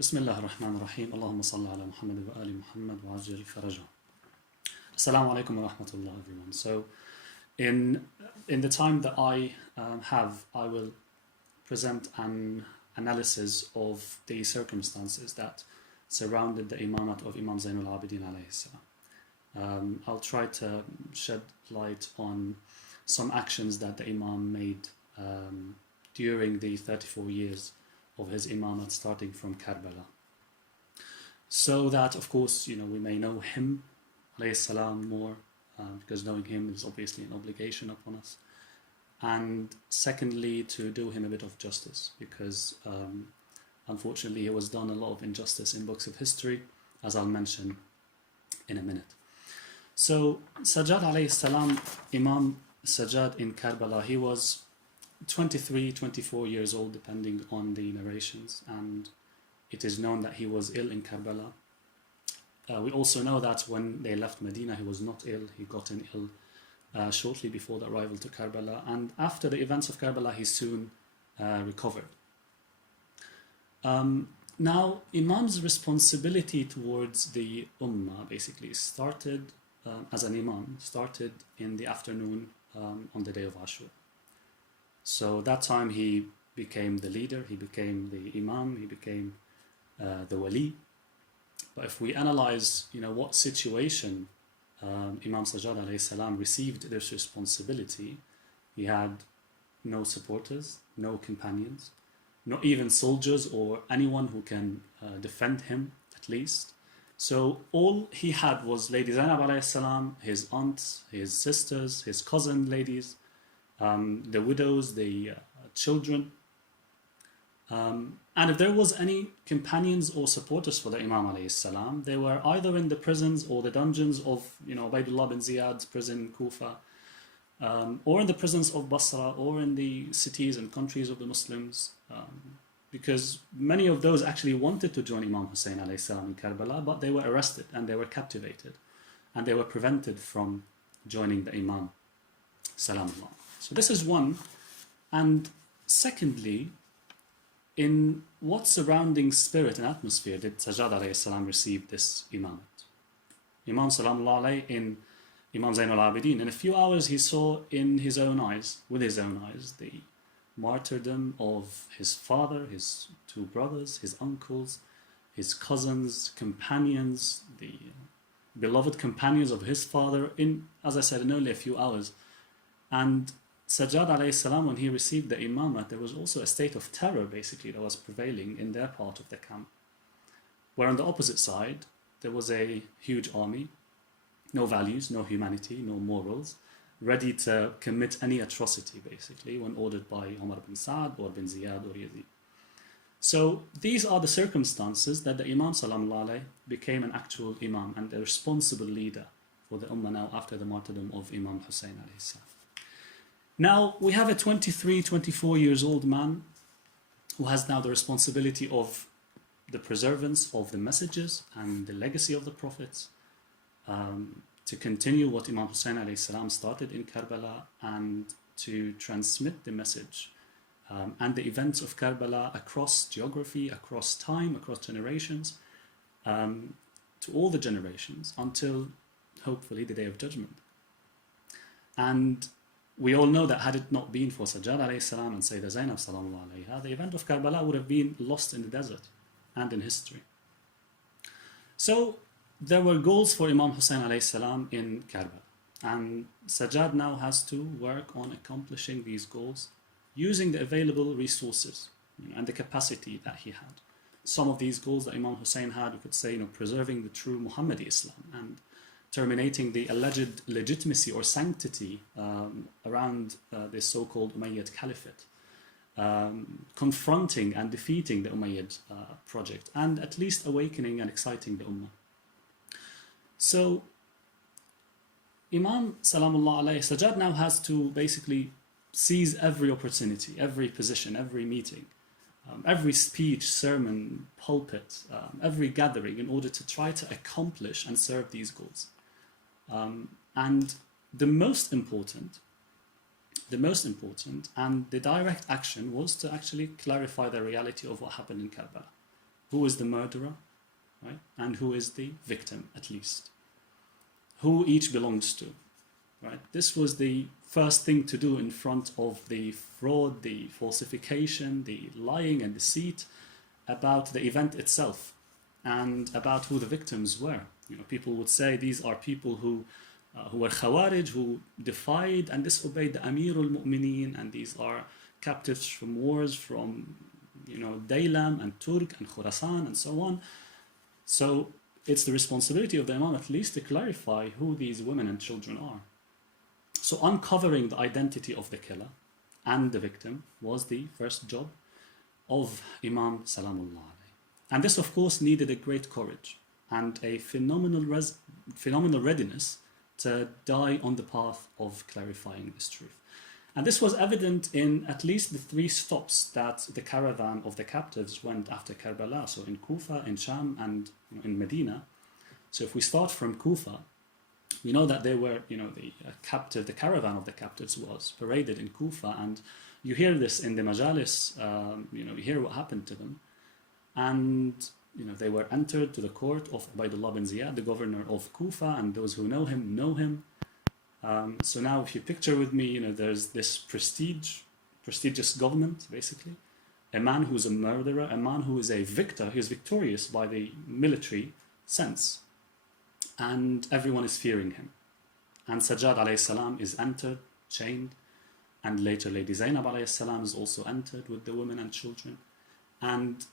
بسم الله الرحمن الرحيم اللهم صل على محمد وآل محمد وعجل فرجهم. Assalamu alaikum wa rahmatullah, everyone. So in the time that I have, I will present an analysis of the circumstances that surrounded the imamate of Imam Zayn-ul Abidin alayhi salam. I'll try to shed light on some actions that the Imam made during the 34 years of his imamate, starting from Karbala. So that, of course, we may know him alayhi salam more, because knowing him is obviously an obligation upon us. And secondly, to do him a bit of justice, because unfortunately he was done a lot of injustice in books of history, as I'll mention in a minute. So Sajad alayhi salam, Imam Sajad in Karbala, he was 23, 24 years old, depending on the narrations, and it is known that he was ill in Karbala. We also know that when they left Medina, he was not ill. He got ill shortly before the arrival to Karbala, and after the events of Karbala, he soon recovered. Now, Imam's responsibility towards the Ummah basically started as an Imam, started in the afternoon on the day of Ashura. So that time he became the leader, he became the Imam, he became the Wali. But if we analyze, what situation Imam Sajad alayhi salam received this responsibility, he had no supporters, no companions, not even soldiers or anyone who can defend him, at least. So all he had was Lady Zainab alayhi salam, his aunts, his sisters, his cousin ladies, the widows, the children. And if there was any companions or supporters for the Imam alayhi salam, they were either in the prisons or the dungeons of, Ubaidullah bin Ziyad's prison, Kufa, or in the prisons of Basra, or in the cities and countries of the Muslims, because many of those actually wanted to join Imam Hussain alayhi salam in Karbala, but they were arrested and they were captivated, and they were prevented from joining the Imam salamullah. So this is one. And secondly, in what surrounding spirit and atmosphere did Sajjad alayhi salam receive this imamate? Imam salamullah alayhi in Imam Zayn-ul Abidin, in a few hours he saw in his own eyes, with his own eyes, the martyrdom of his father, his two brothers, his uncles, his cousins, companions, the beloved companions of his father, in, as I said, in only a few hours. And Sajjad alayhi salam, when he received the imamate, there was also a state of terror basically that was prevailing in their part of the camp. Where on the opposite side, there was a huge army, no values, no humanity, no morals, ready to commit any atrocity basically when ordered by Umar bin Sa'd or bin Ziyad or Yazid. So these are the circumstances that the Imam salamullah alayhi became an actual Imam and a responsible leader for the Ummah now after the martyrdom of Imam Hussain alayhi salam. Now, we have a 23, 24 years old man who has now the responsibility of the preservance of the messages and the legacy of the prophets, to continue what Imam Hussain alayhi salam started in Karbala and to transmit the message and the events of Karbala across geography, across time, across generations, to all the generations until hopefully the Day of Judgment. And we all know that had it not been for Sajjad alayhi salam and Sayyidah Zainab salamullah alayha, the event of Karbala would have been lost in the desert and in history. So there were goals for Imam Hussain alayhi salam in Karbala, and Sajjad now has to work on accomplishing these goals using the available resources and the capacity that he had. Some of these goals that Imam Hussain had, we could say, preserving the true Muhammadi Islam and terminating the alleged legitimacy or sanctity around this so-called Umayyad Caliphate, confronting and defeating the Umayyad project, and at least awakening and exciting the Ummah. So Imam salamullah alayhi, Sajjad now has to basically seize every opportunity, every position, every meeting, every speech, sermon, pulpit, every gathering in order to try to accomplish and serve these goals. And the most important and the direct action was to actually clarify the reality of what happened in Karbala. who is the murderer, right? And who is the victim, at least. Who each belongs to, right? This was the first thing to do in front of the fraud, the falsification, the lying and deceit about the event itself and about who the victims were. You know, people would say these are people who were Khawarij, who defied and disobeyed the Amir al-Mu'mineen, and these are captives from wars from, you know, Daylam and Turk and Khurasan and so on. So it's the responsibility of the Imam at least to clarify who these women and children are. So uncovering the identity of the killer and the victim was the first job of Imam Salamullah alayhi. And this of course needed a great courage and a phenomenal readiness to die on the path of clarifying this truth. And this was evident in at least the 3 stops that the caravan of the captives went after Karbala, so in Kufa, in Sham, and in Medina. So if we start from Kufa, we know that they were, you know, the caravan of the captives was paraded in Kufa, and you hear this in the majalis, you know, you hear what happened to them. And, you know, they were entered to the court of Ubaydullah bin Ziyad, the governor of Kufa, and those who know him know him. So now if you picture with me, you know, there's this prestigious government, basically, a man who's a murderer, a man who is a victor, he is victorious by the military sense, and everyone is fearing him. And Sajjad alayhi salam is entered, chained, and later Lady Zaynab alayhi salam is also entered with the women and children. And,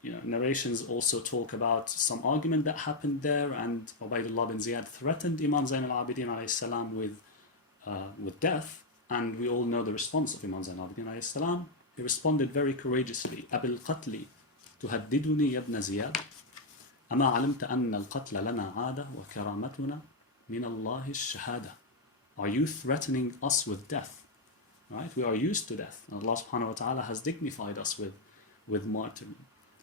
you know, narrations also talk about some argument that happened there, and Ubaydullah bin Ziyad threatened Imam Zayn-ul Abidin alayhi salam with death, and we all know the response of Imam Zayn-ul Abidin alayhi salam. He responded very courageously, أَبِي الْقَتْلِ تُهَدِّدُنِي يَبْنَ زِيَادٍ أَمَا عَلِمْتَ أَنَّ الْقَتْلَ لَنَا عَادَةٌ وَكَرَامَتُنَا مِنَ اللَّهِ الشَّهَادَةِ. Are you threatening us with death? Right? We are used to death, and Allah subhanahu wa ta'ala has dignified us with martyrdom.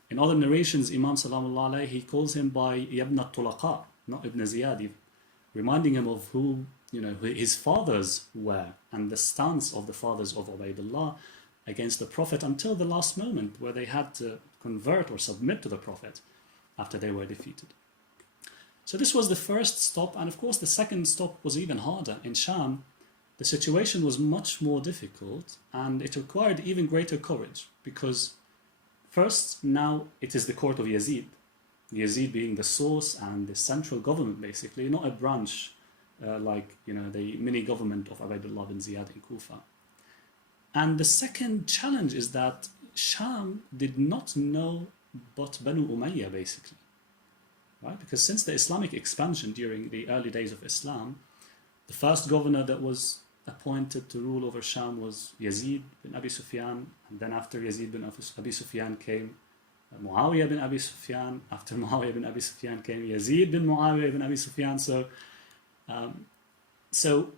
In other narrations, Imam Salamullah alayhi, he calls him by Yabna Tulaqa, not Ibn Ziyad, reminding him of who, you know, his fathers were and the stance of the fathers of Ubaydullah against the Prophet until the last moment, where they had to convert or submit to the Prophet after they were defeated. So this was the first stop, and of course the second stop was even harder. In Sham, the situation was much more difficult, and it required even greater courage, because first, now it is the court of Yazid, Yazid being the source and the central government, basically, not a branch like, you know, the mini government of Ubaydullah bin Ziyad in Kufa. And the second challenge is that Sham did not know but Banu Umayyah, basically, right? Because since the Islamic expansion during the early days of Islam, the first governor that was appointed to rule over Sham was Yazid bin Abi Sufyan, and then after Yazid bin Abi Sufyan came Muawiyah bin Abi Sufyan, after Muawiyah bin Abi Sufyan came Yazid bin Muawiyah bin Abi Sufyan. So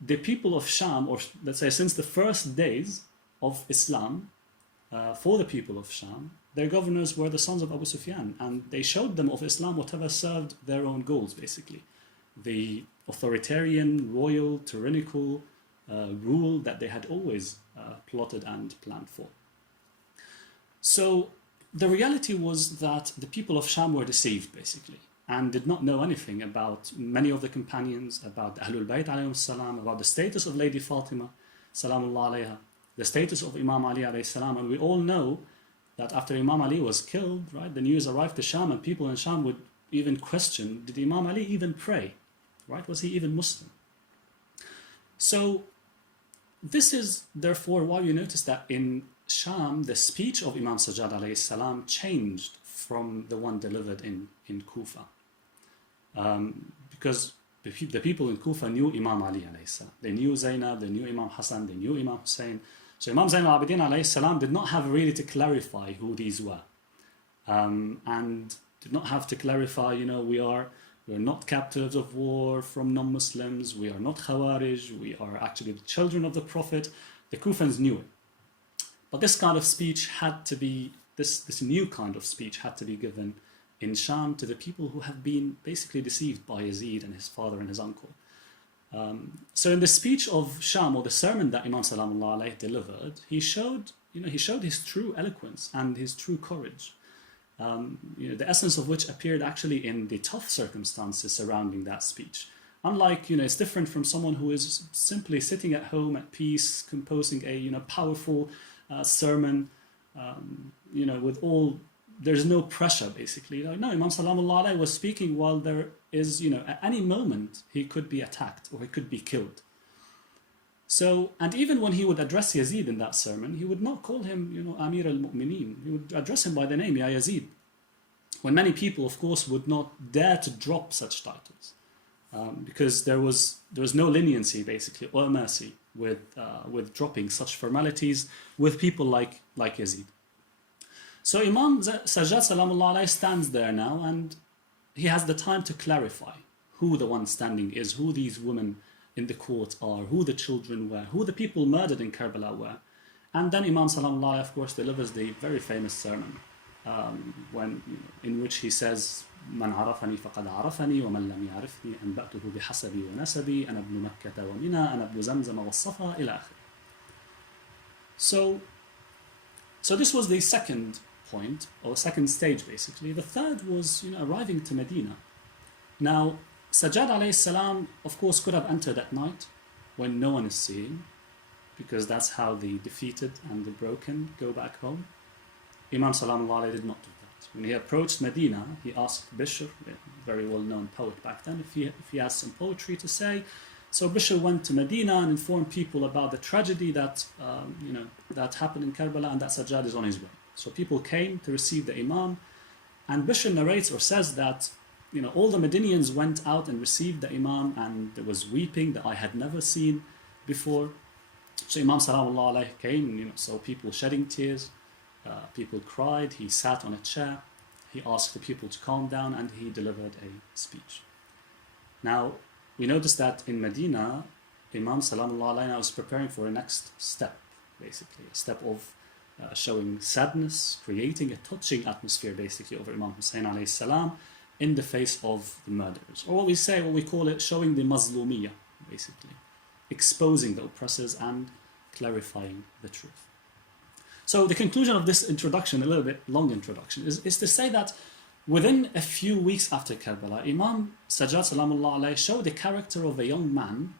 the people of Sham, or let's say since the first days of Islam, for the people of Sham, their governors were the sons of Abu Sufyan, and they showed them of Islam whatever served their own goals, basically. The authoritarian, royal, tyrannical rule that they had always plotted and planned for. So the reality was that the people of Sham were deceived, basically, and did not know anything about many of the companions, about Ahlul Bayt alayhim salam, about the status of Lady Fatima salamullah alayha, the status of Imam Ali alayhi salam. And we all know that after Imam Ali was killed, right, the news arrived to Sham, and people in Sham would even question, did Imam Ali even pray? Right? Was he even Muslim? So this is therefore why you notice that in Sham, the speech of Imam Sajad alayhi salam changed from the one delivered in Kufa. Because the people in Kufa knew Imam Ali alayhi salam. They knew Zaynab, they knew Imam Hussain, they knew Imam Hussain. So Imam Zayn-ul Abidin alayhi salam did not have really to clarify who these were. And did not have to clarify, you know, we're not captives of war from non-Muslims, we are not Khawarij, we are actually the children of the Prophet. The Kufans knew it. But this kind of speech had to be, this new kind of speech had to be given in Sham to the people who have been basically deceived by Yazid and his father and his uncle. So in the speech of Sham, or the sermon that Imam Salamullah alayhi delivered, he showed his true eloquence and his true courage. the essence of which appeared actually in the tough circumstances surrounding that speech. Unlike, it's different from someone who is simply sitting at home at peace, composing a, powerful sermon, with all, there's no pressure basically. No, Imam Salamullah Alayhi was speaking while there is, at any moment he could be attacked or he could be killed. So, and even when he would address Yazid in that sermon, he would not call him, Amir al-Mu'mineen. He would address him by the name, Ya Yazid. When many people, of course, would not dare to drop such titles. Because there was no leniency, basically, or mercy with dropping such formalities with people like Yazid. So Imam Sajjad Salamullah Alayhi stands there now, and he has the time to clarify who the one standing is, who these women in the court are, who the children were, who the people murdered in Karbala were. And then Imam Salamullah, of course, delivers the very famous sermon in which he says, من عرفني فقد عرفني ومن لم يعرفني أنبأته بحسبي ونسبي أنا ابن مكة ومنى أنا ابن زمزم والصفا إلى آخره. So this was the second point, or second stage basically. The third was arriving to Medina. Now Sajad alayhi salam, of course, could have entered at night when no one is seeing, because that's how the defeated and the broken go back home. Imam Salamullah Alayhi did not do that. When he approached Medina, he asked Bishr, a very well-known poet back then, if he has some poetry to say. So Bishr went to Medina and informed people about the tragedy that that happened in Karbala, and that Sajjad is on his way. So people came to receive the Imam, and Bishr narrates or says that all the Medinians went out and received the Imam, and there was weeping that I had never seen before. So Imam Salamullah Alayhi came, saw people shedding tears, people cried, he sat on a chair, he asked the people to calm down, and he delivered a speech. Now, we noticed that in Medina, Imam Salamullah Alayhi was preparing for a next step, basically, a step of showing sadness, creating a touching atmosphere, basically, over Imam Hussain alayhi salam, in the face of the murderers. Or what we call it, showing the mazlumiyah, basically. Exposing the oppressors and clarifying the truth. So the conclusion of this introduction, a little bit long introduction, is to say that within a few weeks after Karbala, Imam Sajjad Salamullah Alayhi showed the character of a young man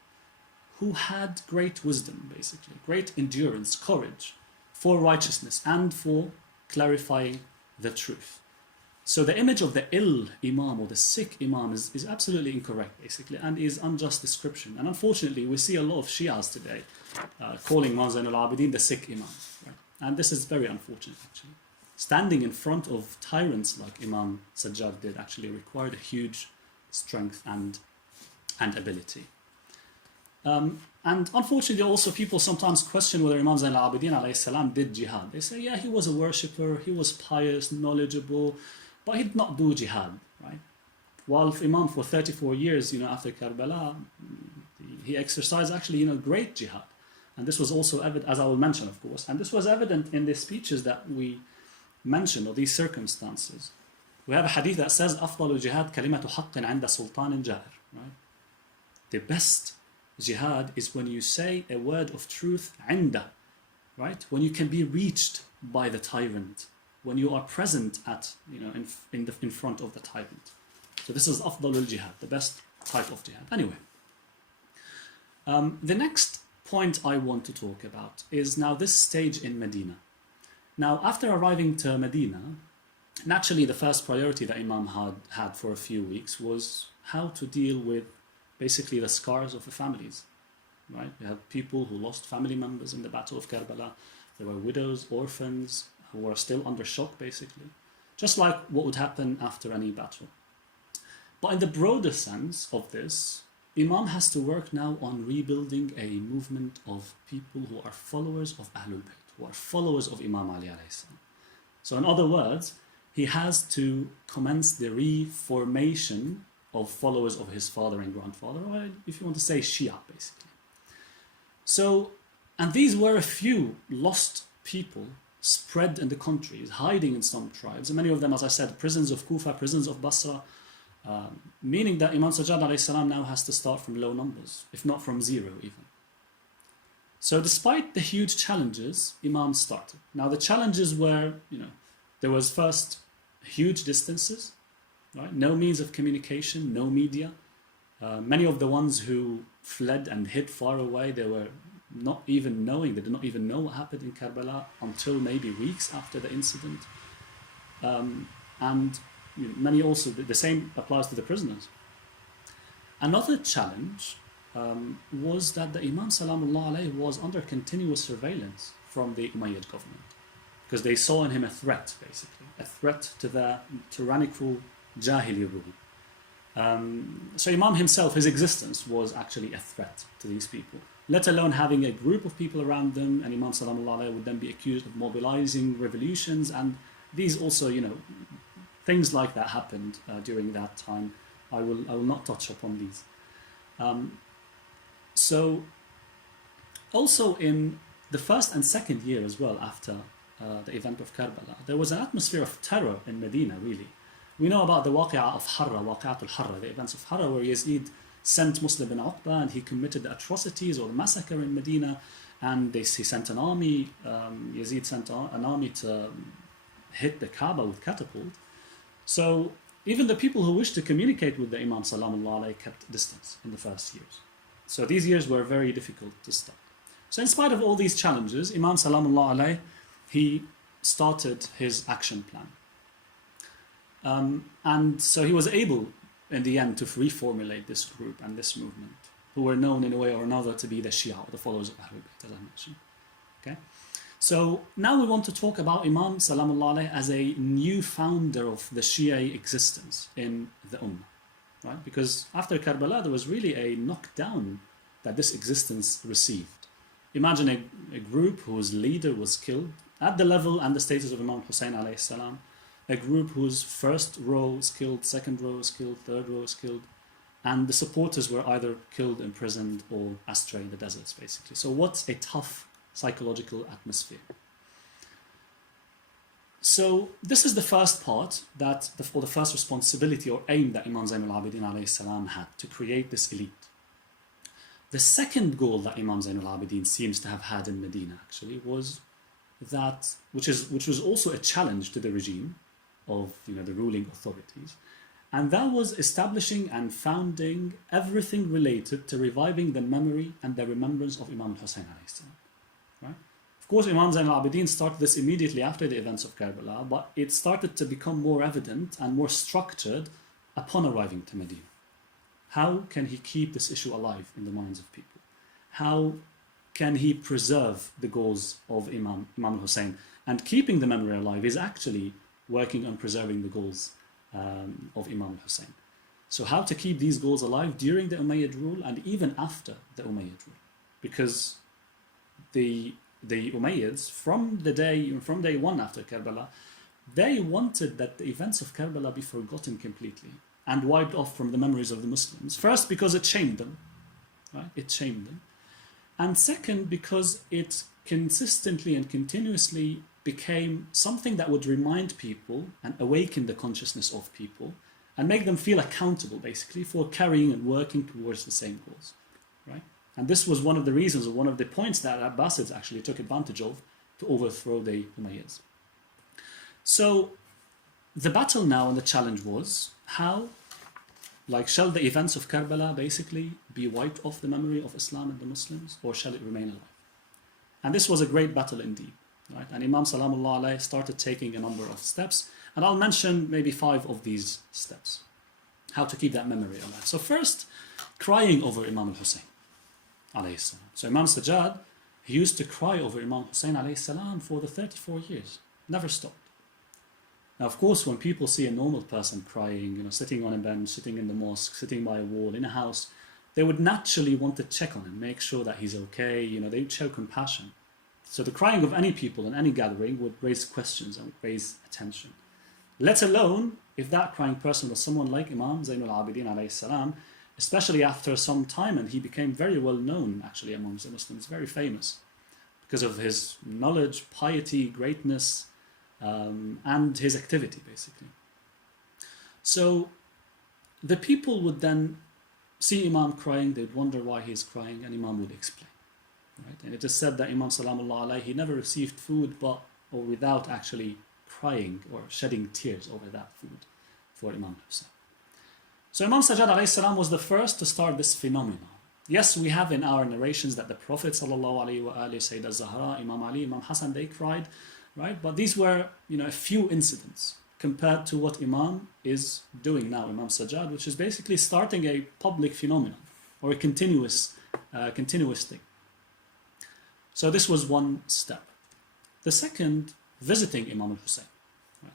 who had great wisdom, basically, great endurance, courage for righteousness and for clarifying the truth. So the image of the ill Imam or the sick Imam is absolutely incorrect, basically, and is unjust description. And unfortunately, we see a lot of Shias today calling Imam Zayn-ul Abidin the sick Imam. Right? And this is very unfortunate, actually. Standing in front of tyrants like Imam Sajjad did actually required a huge strength and ability. And unfortunately, also people sometimes question whether Imam Zayn-ul Abidin alayhi salam did jihad. They say, yeah, he was a worshipper, he was pious, knowledgeable, but he did not do jihad, right? While Imam for 34 years, after Karbala, he exercised actually, great jihad. And this was also evident, as I will mention, of course, and this was evident in the speeches that we mentioned, or these circumstances. We have a hadith that says, أفضل الجهاد كلمة حق عند سلطان جائر, right? The best jihad is when you say a word of truth, عند, right? When you can be reached by the tyrant, when you are present at, in front of the tyrant. So this is أفضل الجهاد, the best type of jihad. Anyway, the next point I want to talk about is now this stage in Medina. Now, after arriving to Medina, naturally the first priority that Imam had for a few weeks was how to deal with basically the scars of the families, right? We had people who lost family members in the Battle of Karbala. There were widows, orphans, who were still under shock, basically. Just like what would happen after any battle. But in the broader sense of this, Imam has to work now on rebuilding a movement of people who are followers of Ahlul Bayt, who are followers of Imam Ali alayhi salam. So in other words, he has to commence the reformation of followers of his father and grandfather, or if you want to say Shia, basically. So, and these were a few lost people spread in the countries, hiding in some tribes, and many of them, as I said, prisons of Kufa, prisons of Basra, meaning that Imam Sajjad alayhi salam now has to start from low numbers, if not from zero even. So despite the huge challenges, Imam started. Now the challenges were, there was first huge distances, right? No means of communication, no media. Many of the ones who fled and hid far away, they were not even knowing, they did not even know what happened in Karbala until maybe weeks after the incident. And many also, the same applies to the prisoners. Another challenge was that the Imam Salamullah alayhi was under continuous surveillance from the Umayyad government, because they saw in him a threat, basically, a threat to their tyrannical Jahili rule. So Imam himself, his existence was actually a threat to these people, let alone having a group of people around them, and Imam Salamullah alayhi would then be accused of mobilizing revolutions, and these also, things like that happened during that time. I will not touch upon these. So also in the first and second year as well after the event of Karbala, there was an atmosphere of terror in Medina, really. We know about the waqi'ah of Harra, waqi'at al-Harra, the events of Harra, where Yazid sent Muslim bin Uqba and he committed the atrocities or the massacre in Medina, and he sent an army, Yazid sent an army to hit the Kaaba with catapult. So even the people who wished to communicate with the Imam Salamullah alayhi kept distance in the first years. So these years were very difficult to start. So in spite of all these challenges, Imam Salamullah alayhi, he started his action plan. And so he was able, in the end, to reformulate this group and this movement, who were known in a way or another to be the Shia, or the followers of Ahlul Bayt, as I mentioned. Okay? So now we want to talk about Imam Salamullah alayhi as a new founder of the Shia existence in the Ummah. Right? Because after Karbala, there was really a knockdown that this existence received. Imagine a group whose leader was killed at the level and the status of Imam Hussain alayhi salam, a group whose first row was killed, second row was killed, third row was killed, and the supporters were either killed, imprisoned, or astray in the deserts, basically. So what's a tough psychological atmosphere? So this is the first part, or the first responsibility or aim that Imam Zayn-ul Abidin alayhi salam had, to create this elite. The second goal that Imam Zayn-ul Abidin seems to have had in Medina, actually, was that, which was also a challenge to the regime of the ruling authorities, and that was establishing and founding everything related to reviving the memory and the remembrance of Imam Hussain alayhi salam. Right? Of course, Imam Zayn-ul Abidin started this immediately after the events of Karbala, but it started to become more evident and more structured upon arriving to Medina. How can he keep this issue alive in the minds of people? How can he preserve the goals of Imam Hussain? And keeping the memory alive is actually working on preserving the goals of Imam Hussain. So how to keep these goals alive during the Umayyad rule and even after the Umayyad rule? Because the Umayyads, from day one after Karbala, they wanted that the events of Karbala be forgotten completely and wiped off from the memories of the Muslims. First, because it shamed them, right? It shamed them. And second, because it consistently and continuously became something that would remind people and awaken the consciousness of people and make them feel accountable, basically, for carrying and working towards the same goals, right? And this was one of the reasons, or one of the points that Abbasids actually took advantage of to overthrow the Umayyads. So the battle now and the challenge was how, shall the events of Karbala basically be wiped off the memory of Islam and the Muslims, or shall it remain alive? And this was a great battle indeed, right? And Imam Salamullah alayhi started taking a number of steps, and I'll mention maybe 5 of these steps, how to keep that memory alive. So first, crying over Imam Hussain alayhi salam. So Imam Sajad, he used to cry over Imam Hussain alayhi salam for the 34 years, never stopped. Now, of course, when people see a normal person crying, sitting on a bench, sitting in the mosque, sitting by a wall, in a house, they would naturally want to check on him, make sure that he's okay, they'd show compassion. So the crying of any people in any gathering would raise questions and would raise attention. Let alone if that crying person was someone like Imam Zayn-ul Abidin alayhi salam, especially after some time, and he became very well known actually amongst the Muslims, very famous, because of his knowledge, piety, greatness, and his activity, basically. So the people would then see Imam crying, they'd wonder why he's crying, and Imam would explain. Right? And it is said that Imam Salamullah alayhi, he never received food without actually crying or shedding tears over that food for Imam Hussain. So Imam Sajjad alayhi salam was the first to start this phenomenon. Yes, we have in our narrations that the Prophet sallallahu alaihi wasallam, Sayyidah Zahra, Imam Ali, Imam Hassan, they cried, right? But these were, a few incidents compared to what Imam is doing now, Imam Sajjad, which is basically starting a public phenomenon or a continuous thing. So this was one step. The second, visiting Imam Hussain. Right?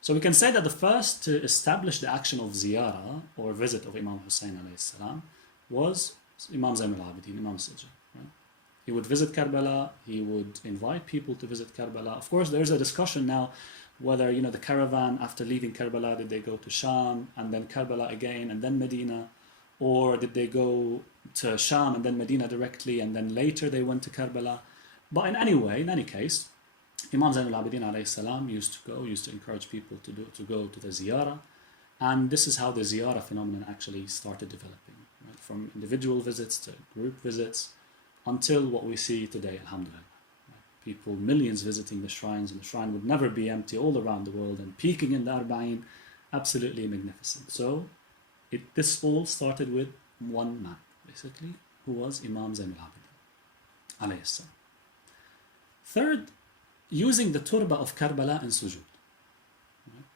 So we can say that the first to establish the action of ziyarah or visit of Imam Hussain alayhi salam was Imam Zayn-ul Abidin, Imam Sajjad. Right? He would visit Karbala, he would invite people to visit Karbala. Of course, there's a discussion now whether, the caravan after leaving Karbala, did they go to Sham and then Karbala again and then Medina, or did they go to Sham and then Medina directly and then later they went to Karbala? But in any case, Imam Zayn-ul Abidin alayhi salam used to encourage people to go to the ziyarah, and this is how the ziyarah phenomenon actually started developing, right? From individual visits to group visits until what we see today, alhamdulillah. People, millions visiting the shrines, and the shrine would never be empty all around the world and peaking in the Arba'in, absolutely magnificent. So this all started with one man, basically, who was Imam Zayn-ul Abidin alayhi salam. Third, using the turba of Karbala in sujood.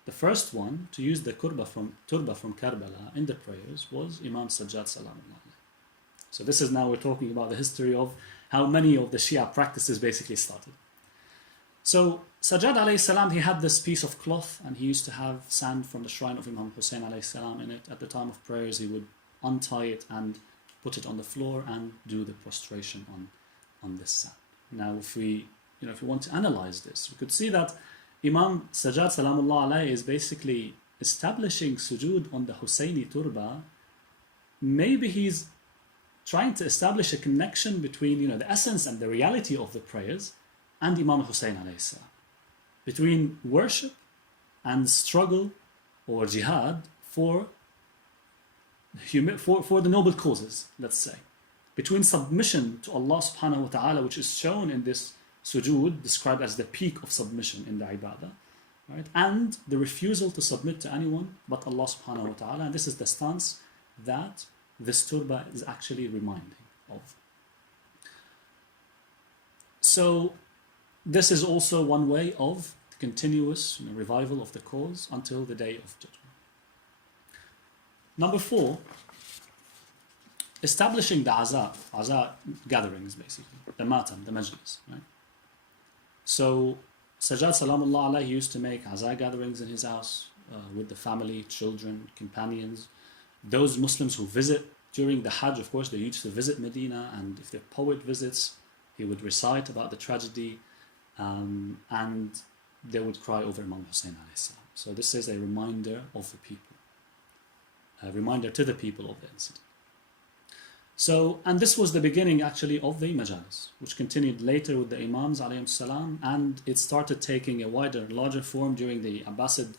The first one to use the turba from Karbala in the prayers was Imam Sajjad salamullah. So this is now we're talking about the history of how many of the Shia practices basically started. So Sajjad alayhi salam, he had this piece of cloth and he used to have sand from the shrine of Imam Hussain alayhi salam in it. At the time of prayers, he would untie it and put it on the floor and do the prostration on this sand. Now, if we want to analyze this, we could see that Imam Sajjad salamullah alayhi is basically establishing sujood on the Hussaini turba. Maybe he's trying to establish a connection between the essence and the reality of the prayers and Imam Hussain alayhi salam, between worship and struggle or jihad for the noble causes, let's say, between submission to Allah subhanahu wa ta'ala, which is shown in this sujood, described as the peak of submission in the ibadah, right? And the refusal to submit to anyone but Allah subhanahu wa ta'ala. And this is the stance that this turba is actually reminding of. So this is also one way of the continuous revival of the cause until the day of judgment. Number 4, establishing the aza gatherings, basically, the matam, the majlis, right? So Sajjad salamullah alayhi used to make aza gatherings in his house with the family, children, companions. Those Muslims who visit during the Hajj, of course, they used to visit Medina, and if the poet visits, he would recite about the tragedy, and they would cry over Imam Hussain alayhi salam. So this is a reminder of the people, a reminder to the people of the incident. So, and this was the beginning actually of the majalis, which continued later with the Imams alayhim salam, and it started taking a wider, larger form during the Abbasid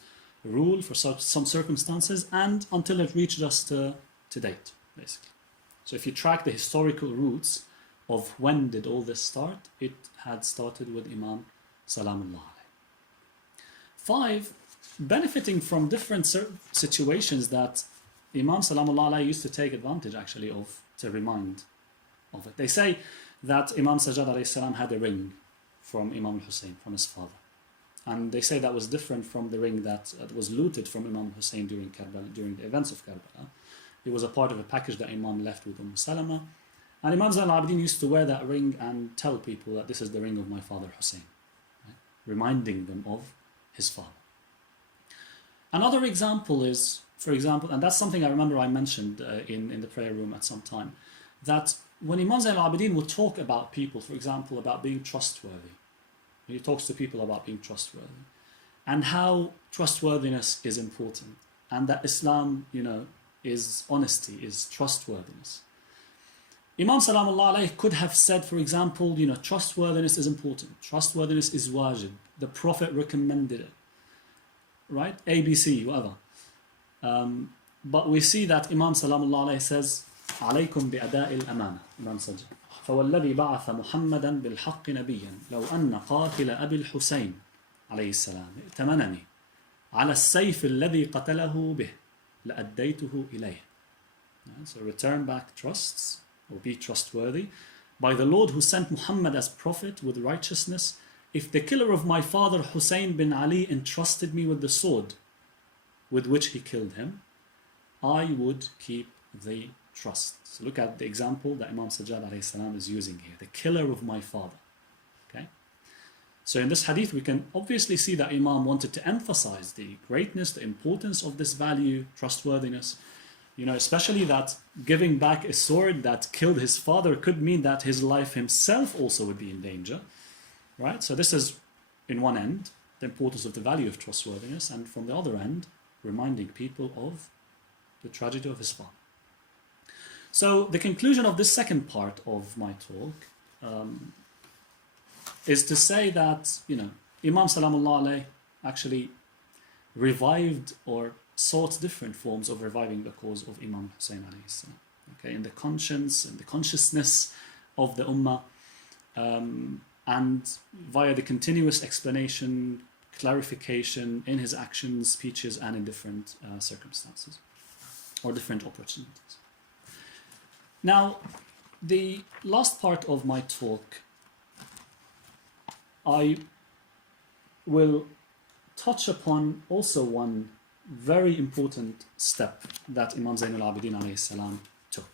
rule for some circumstances, and until it reached us to date, basically. So if you track the historical roots of when did all this start, it had started with Imam Salamullah alayhi. 5, benefiting from different situations that Imam Salamullah alayhi used to take advantage actually of, to remind of it. They say that Imam Sajjad alayhi salam had a ring from Imam Hussain, from his father. And they say that was different from the ring that was looted from Imam Hussain during the events of Karbala. It was a part of a package that Imam left with Salama. And Imam Zayn-ul Abidin used to wear that ring and tell people that this is the ring of my father Hussain, right? Reminding them of his father. Another example is, for example, and that's something I remember I mentioned in the prayer room at some time, that when Imam Zayn-ul Abidin would talk about people, for example, about being trustworthy, he talks to people about being trustworthy and how trustworthiness is important, and that Islam, is honesty, is trustworthiness. Imam Salamullah alayhi could have said, for example, trustworthiness is important. Trustworthiness is wajib. The Prophet recommended it. Right? ABC, whatever. But we see that Imam Salamullah alayhi says, عليكم بأداء الأمانة. Imam Sajjad. فوالذي بعث محمدا بالحق نبيا لو أن قاتل أبي الحسين عليه السلام ائتمنني على السيف الذي قتله به لأديته إليه. So return back trusts, or be trustworthy, by the Lord who sent Muhammad as prophet with righteousness. If the killer of my father Hussein bin Ali entrusted me with the sword with which he killed him, I would keep the trust. So look at the example that Imam Sajjad alayhi salam is using here, the killer of my father. Okay? So in this hadith we can obviously see that Imam wanted to emphasize the greatness, the importance of this value, trustworthiness. You know, especially that giving back a sword that killed his father could mean that his life himself also would be in danger. Right? So this is, in one end, the importance of the value of trustworthiness, and from the other end, reminding people of the tragedy of his father. So the conclusion of this second part of my talk is to say that, you know, Imam Salamullah alayh actually revived or sought different forms of reviving the cause of Imam Hussain alayhi salam. Okay, in the conscience and the consciousness of the ummah, and via the continuous explanation, clarification in his actions, speeches, and in different circumstances or different opportunities. Now, the last part of my talk, I will touch upon also one very important step that Imam Zayn-ul Abidin alayhi salam took.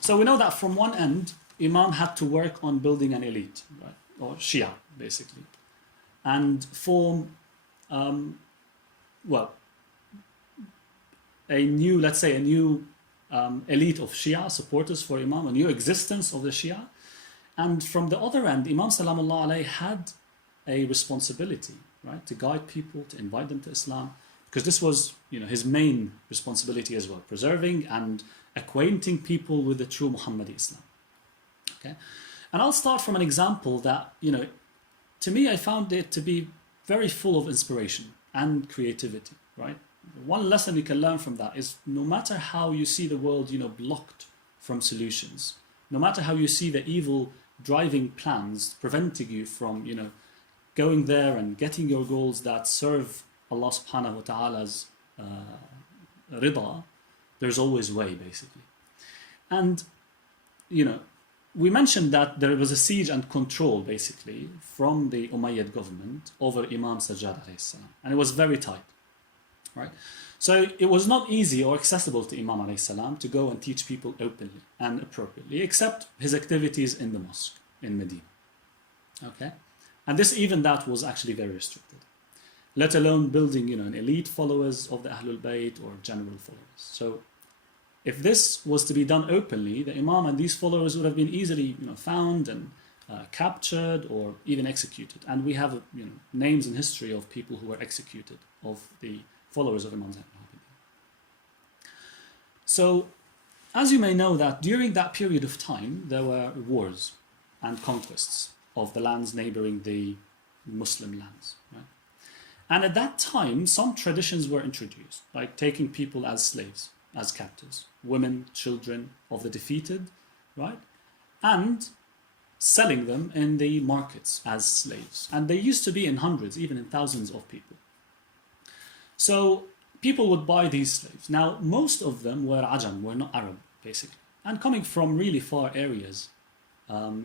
So we know that from one end, Imam had to work on building an elite, right? Or Shia, basically, and form, well, a new, let's say, a new elite of Shia supporters for Imam, a new existence of the Shia. And from the other end, Imam Salamullah alayhi had a responsibility, right, to guide people, to invite them to Islam, because this was, you know, his main responsibility as well, preserving and acquainting people with the true Muhammadi Islam. Okay, and I'll start from an example that, you know, to me I found it to be very full of inspiration and creativity. Right, one lesson you can learn from that is no matter how you see the world, you know, blocked from solutions, no matter how you see the evil driving plans preventing you from, you know, going there and getting your goals that serve Allah subhanahu wa ta'ala's rida, there's always a way, basically. And, you know, we mentioned that there was a siege and control, basically, from the Umayyad government over Imam Sajjaad alayhi salam, and it was very tight, right? So it was not easy or accessible to Imam alayhi salam to go and teach people openly and appropriately, except his activities in the mosque in Medina. Okay, and this, even that, was actually very restricted, let alone building, you know, an elite followers of the Ahlul Bayt or general followers. So if this was to be done openly, the Imam and these followers would have been easily, you know, found and captured or even executed. And we have, you know, names in history of people who were executed, of the followers of Imam Zayn-ul Abidin. So, as you may know, that during that period of time, there were wars and conquests of the lands neighboring the Muslim lands. Right? And at that time, some traditions were introduced, like taking people as slaves, as captives, women, children of the defeated, right? And selling them in the markets as slaves. And they used to be in hundreds, even in thousands of people. So people would buy these slaves. Now, most of them were Ajam, were not Arab, basically, and coming from really far areas,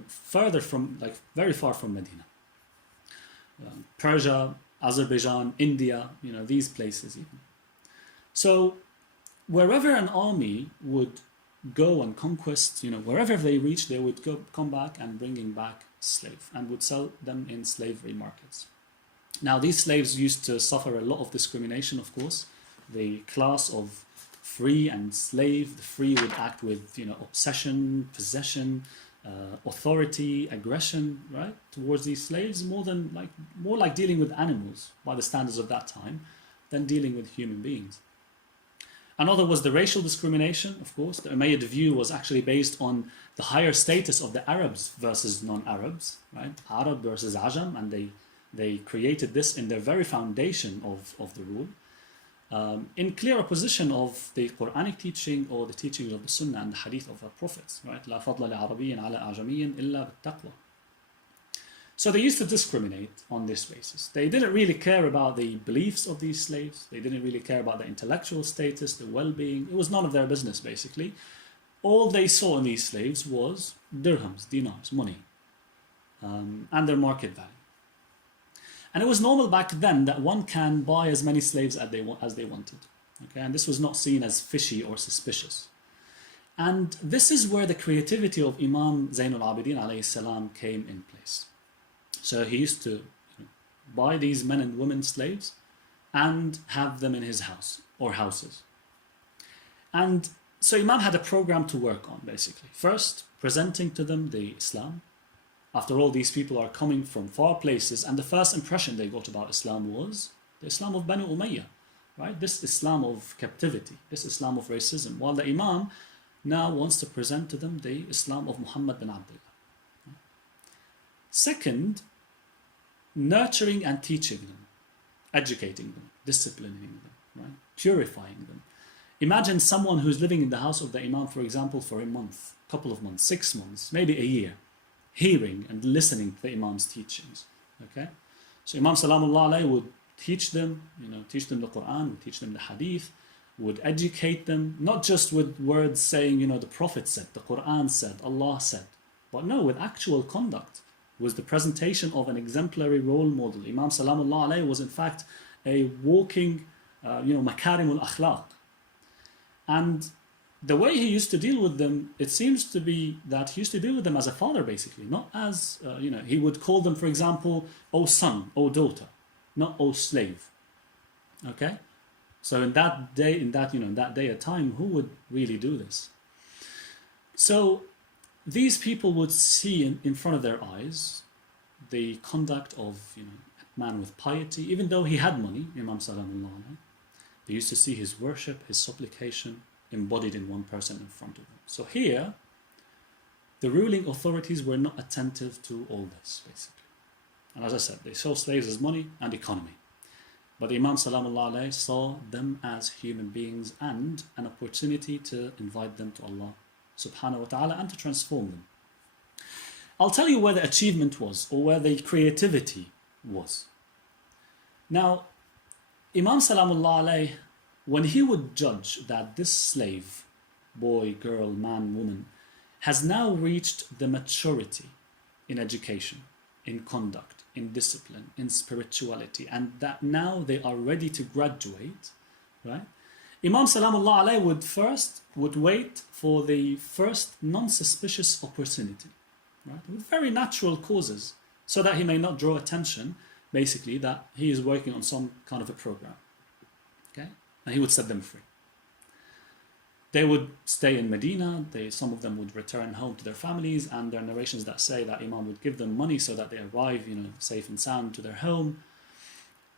further from, like, very far from Medina. Persia, Azerbaijan, India, you know, these places even. So wherever an army would go and conquest, you know, wherever they reached, they would come back and bringing back slaves and would sell them in slavery markets. Now, these slaves used to suffer a lot of discrimination, of course. The class of free and slave, the free would act with, you know, obsession, possession, authority, aggression, right, towards these slaves, more like dealing with animals by the standards of that time than dealing with human beings. Another was the racial discrimination, of course. The Umayyad view was actually based on the higher status of the Arabs versus non-Arabs, right? Arab versus Ajam, and they created this in their very foundation of the rule, in clear opposition of the Quranic teaching or the teachings of the Sunnah and the Hadith of our prophets, right? لا فضل لعربي على أعجمي إلا بالتقوى. So they used to discriminate on this basis. They didn't really care about the beliefs of these slaves. They didn't really care about the intellectual status, the well-being. It was none of their business, basically. All they saw in these slaves was dirhams, dinars, money, and their market value. And it was normal back then that one can buy as many slaves as they wanted. Okay? And this was not seen as fishy or suspicious. And this is where the creativity of Imam Zayn-ul Abidin alayhi salam came in place. So he used to buy these men and women slaves and have them in his house or houses. And so Imam had a program to work on, basically. First, presenting to them the Islam. After all, these people are coming from far places, and the first impression they got about Islam was the Islam of Banu Umayyah, right? This Islam of captivity, this Islam of racism, while the Imam now wants to present to them the Islam of Muhammad bin Abdullah. Second, nurturing and teaching them, educating them, disciplining them, right? Purifying them. Imagine someone who's living in the house of the Imam, for example, for a month, couple of months, 6 months, maybe a year, hearing and listening to the Imam's teachings. Okay? So Imam Salamullah alayhi would teach them, teach them the Quran, would teach them the Hadith, would educate them, not just with words saying, the Prophet said, the Quran said, Allah said, but no, with actual conduct, was the presentation of an exemplary role model. Imam Salamullah alayhi was in fact a walking, makarim al-akhlaq. And the way he used to deal with them, it seems to be that he used to deal with them as a father, basically, not as, he would call them, for example, "O son, O daughter," not "O slave." Okay? So in that day, in that day of time, who would really do this? So these people would see in front of their eyes the conduct of a man with piety, even though he had money, Imam Salamullah alayhi. They used to see his worship, his supplication embodied in one person in front of them. So here, the ruling authorities were not attentive to all this, basically. And as I said, they saw slaves as money and economy. But Imam Salamullah alayhi saw them as human beings and an opportunity to invite them to Allah subhanahu wa ta'ala and to transform them. I'll tell you where the achievement was, or where the creativity was. Now, Imam Salamullah alayhi, when he would judge that this slave, boy, girl, man, woman, has now reached the maturity in education, in conduct, in discipline, in spirituality, and that now they are ready to graduate, right? Imam Salamullah alayhi would wait for the first non-suspicious opportunity, right? With very natural causes, so that he may not draw attention, basically, that he is working on some kind of a program. Okay? And he would set them free. They would stay in Medina, some of them would return home to their families, and there are narrations that say that Imam would give them money so that they arrive, safe and sound to their home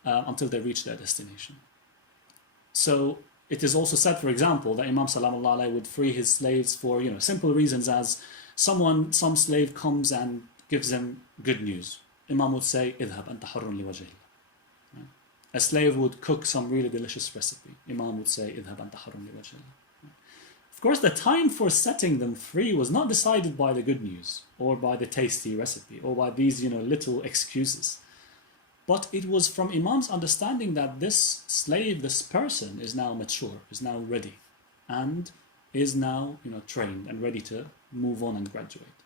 until they reach their destination. So it is also said, for example, that Imam Salamullah alayhi would free his slaves for simple reasons, as some slave comes and gives them good news. Imam would say, "Idhab anta hurrun li wajhillah." A slave would cook some really delicious recipe. Imam would say, "Idhab anta hurrun li wajhillah." Of course, the time for setting them free was not decided by the good news, or by the tasty recipe, or by these little excuses. But it was from Imam's understanding that this slave, this person, is now mature, is now ready, and is now trained and ready to move on and graduate.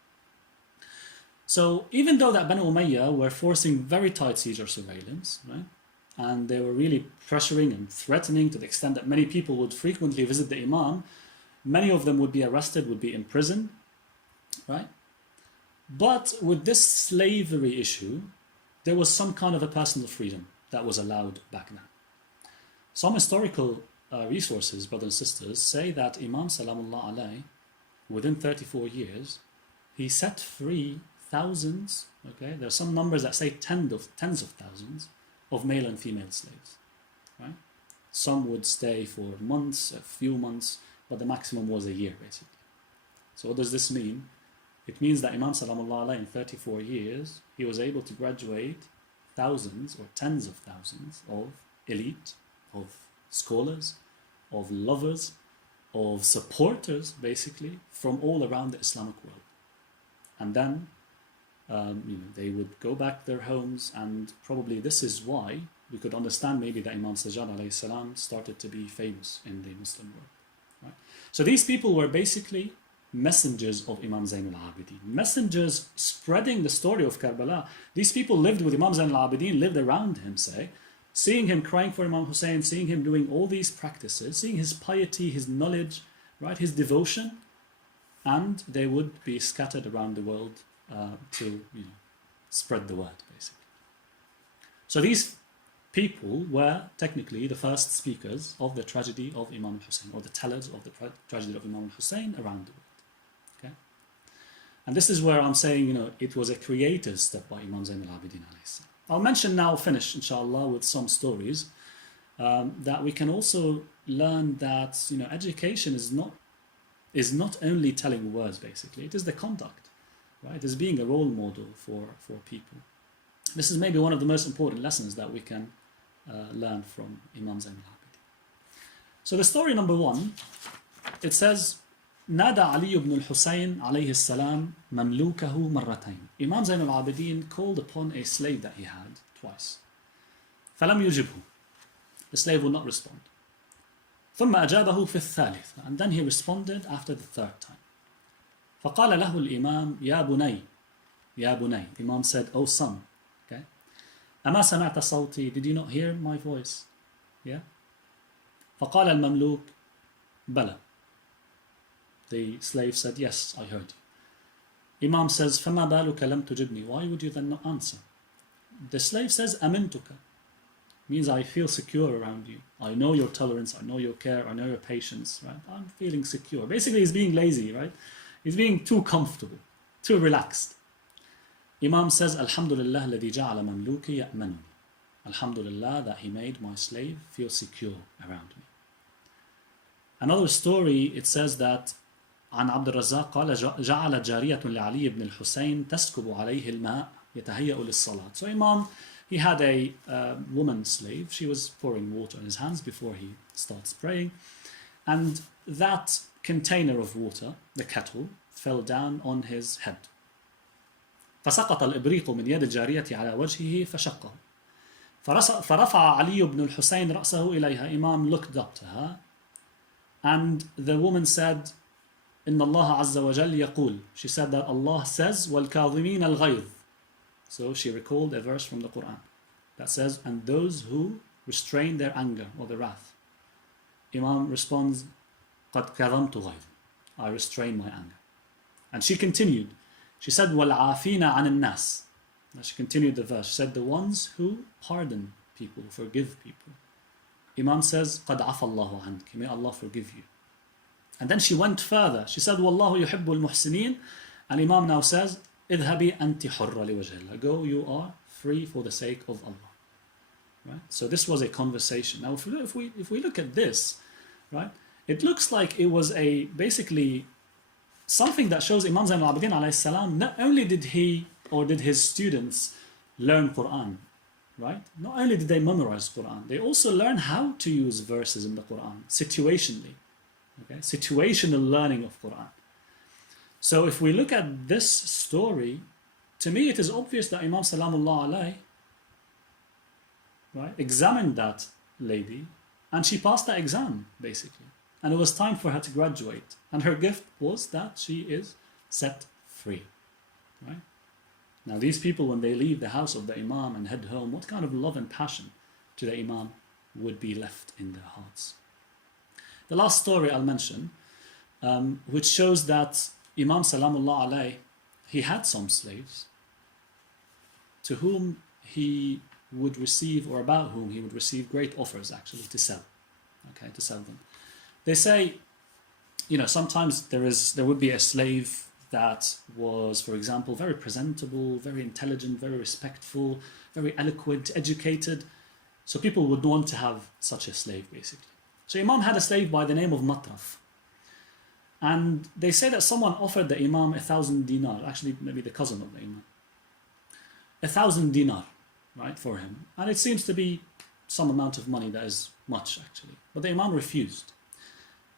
So even though that Banu Umayyah were forcing very tight seizure surveillance, right, and they were really pressuring and threatening to the extent that many people would frequently visit the Imam, many of them would be arrested, would be imprisoned, right? But with this slavery issue, there was some kind of a personal freedom that was allowed back then. Some historical resources, brothers and sisters, say that Imam Salamullah alayhi, within 34 years, he set free thousands, okay? There are some numbers that say tens of thousands of male and female slaves, right? Some would stay for months, a few months, but the maximum was a year, basically. So what does this mean? It means that Imam Salamullah alayhi, in 34 years, he was able to graduate thousands or tens of thousands of elite, of scholars, of lovers, of supporters, basically, from all around the Islamic world. And then They would go back their homes, and probably this is why we could understand maybe that Imam Sajjad alayhi salam started to be famous in the Muslim world. Right? So these people were basically messengers of Imam Zayn-ul Abidin, messengers spreading the story of Karbala. These people lived with Imam Zayn-ul Abidin, lived around him, say, seeing him crying for Imam Hussain, seeing him doing all these practices, seeing his piety, his knowledge, right, his devotion, and they would be scattered around the world to spread the word, basically. So these people were technically the first speakers of the tragedy of Imam Hussain, or the tellers of the tragedy of Imam Hussain around the world. Okay, and this is where I'm saying, it was a creative step by Imam Zayn al-Abidin alayhi salam. I'll mention now, finish inshallah, with some stories that we can also learn that education is not only telling words, basically. It is the conduct, right? It is being a role model for people. This is maybe one of the most important lessons that we can learn from Imam Zayn al-Abidin. So the story number 1, it says, نادى علي بن الحسين عليه السلام مملوكه مرتين. Imam Zayn al-Abidin called upon a slave that he had twice. فلم يجبه. The slave would not respond. ثم أجابه في الثالث. And then he responded after the third time. فقال له الإمام يا بني. يا بني. Imam said, "Oh son." Okay. أما سمعت صوتي? Did you not hear my voice? Yeah. فقال المملوك بلى. The slave said, "Yes, I heard you." Imam says, فما بالك لم تجبني? Why would you then not answer? The slave says, أمنتك. Means I feel secure around you. I know your tolerance, I know your care, I know your patience, right? I'm feeling secure. Basically, he's being lazy, right? He's being too comfortable, too relaxed. Imam says, Alhamdulillah الذي جعل مملوكي يأمنني. Alhamdulillah that he made my slave feel secure around me. Another story, it says that عن عبد الرزاق قال جعل جارية لعلي بن الحسين تسكب عليه الماء يتهيأ للصلاة. So Imam, he had a woman slave. She was pouring water in his hands before he starts praying. And that container of water, the kettle, fell down on his head. فسقط الإبريق من يد الجارية على وجهه فشقه. فرفع علي بن الحسين رأسه إليها. Imam looked up to her, and the woman said, إن الله عز وجل يقول. She said that Allah says, وَالْكَاظِمِينَ الْغَيْظِ. So she recalled a verse from the Quran that says, and those who restrain their anger or their wrath. Imam responds, قَدْ كَظَمْتُ غَيْظِ. I restrain my anger. And she continued. She said, وَالْعَافِينَ عَنِ النَّاسِ. She continued the verse. She said, the ones who pardon people, forgive people. Imam says, قَدْ عَفَى اللَّهُ عَنْكِ. May Allah forgive you. And then she went further. She said, وَاللَّهُ يُحِبُّ الْمُحْسِنِينَ. And Imam now says, اذهبي أنت حرة لوجه الله. Go, you are free for the sake of Allah. Right? So this was a conversation. Now, if we look at this, right, it looks like it was basically something that shows Imam Zayn al-Abidin alayhi salam, not only did he or did his students learn Quran, right? Not only did they memorize Quran, they also learn how to use verses in the Quran situationally. Okay, situational learning of Quran. So if we look at this story, to me it is obvious that Imam Salamullah alayhi, right, examined that lady, and she passed that exam, basically. And it was time for her to graduate. And her gift was that she is set free. Right? Now these people, when they leave the house of the Imam and head home, what kind of love and passion to the Imam would be left in their hearts? The last story I'll mention, which shows that Imam Salamullah alayhi, he had some slaves to whom he would receive, or about whom he would receive great offers actually to sell. Okay, to sell them. They say, sometimes there would be a slave that was, for example, very presentable, very intelligent, very respectful, very eloquent, educated. So people would want to have such a slave, basically. So Imam had a slave by the name of Matraf. And they say that someone offered the Imam 1,000 dinar, actually maybe the cousin of the Imam, 1,000 dinar, right, for him. And it seems to be some amount of money that is much, actually. But the Imam refused.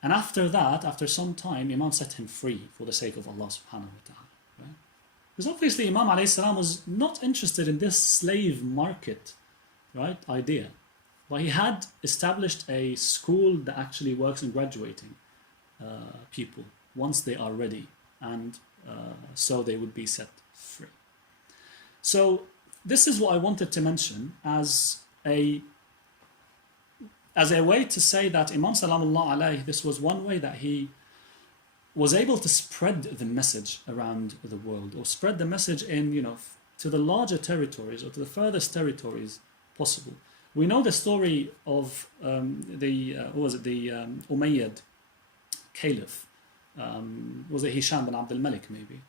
And after that, after some time, Imam set him free for the sake of Allah subhanahu wa ta'ala. Right? Because obviously Imam alayhi salam was not interested in this slave market, right, idea. But he had established a school that actually works in graduating people once they are ready, and so they would be set free. So this is what I wanted to mention as a way to say that Imam Salamullah alayhi, this was one way that he was able to spread the message around the world, or spread the message in, to the larger territories or to the furthest territories possible. We know the story of the Umayyad Caliph. Was it Hisham bin Abdul Malik maybe?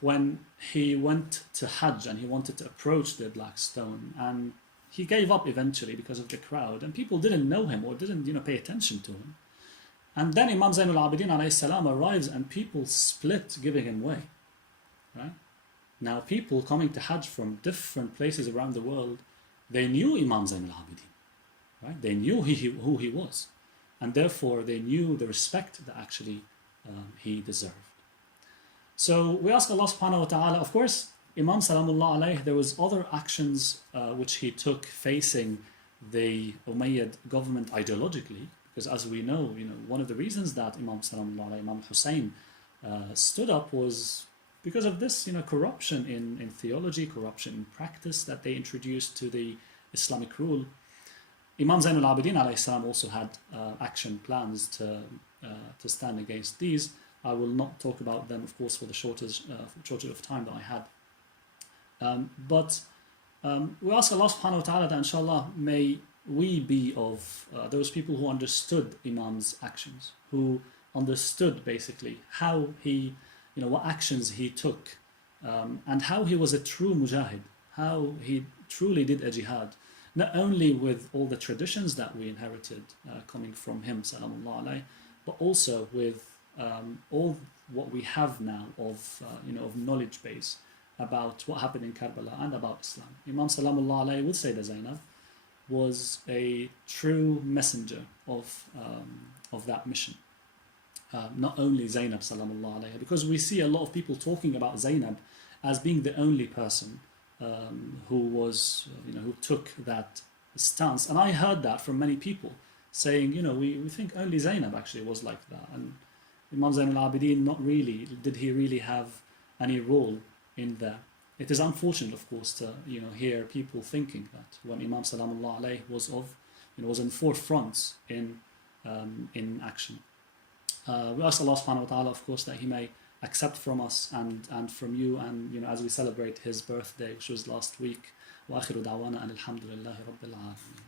When he went to Hajj and he wanted to approach the Black Stone, and he gave up eventually because of the crowd, and people didn't know him or didn't pay attention to him. And then Imam Zayn-ul Abidin alayhi salam arrives and people split giving him way. Right? Now people coming to Hajj from different places around the world, they knew Imam Zayn-ul Abidin. Right? They knew who he was. And therefore they knew the respect that actually he deserved. So we ask Allah subhanahu wa ta'ala, of course, Imam Salamullah alayhi, there was other actions which he took facing the Umayyad government ideologically, because as we know, one of the reasons that Imam Salamullah alayhi, Imam Hussain stood up was because of this, corruption in theology, corruption in practice that they introduced to the Islamic rule. Imam Zayn-ul Abidin alayhi salam also had action plans to stand against these. I will not talk about them, of course, for the shortage of time that I had. But we ask Allah subhanahu wa ta'ala that inshallah may we be of those people who understood Imam's actions, who understood basically how he, what actions he took, and how he was a true mujahid, how he truly did a jihad, not only with all the traditions that we inherited coming from him, salamullah alayhi, but also with all what we have now of knowledge base about what happened in Karbala and about Islam. Imam Salamullah alayhi would say that Zainab was a true messenger of that mission. Not only Zainab Salamullah alayhi, because we see a lot of people talking about Zainab as being the only person who was, who took that stance. And I heard that from many people saying, we think only Zainab actually was like that. And Imam Zayn al-Abidin, not really, did he really have any role in there? It is unfortunate, of course, to hear people thinking that when Imam Salamullah alayhi was in forefront in action. We ask Allah subhanahu wa ta'ala, of course, that He may accept from us and from you, and as we celebrate His birthday, which was last week. وآخر دعوانا أن الحمد لله رب العالمين.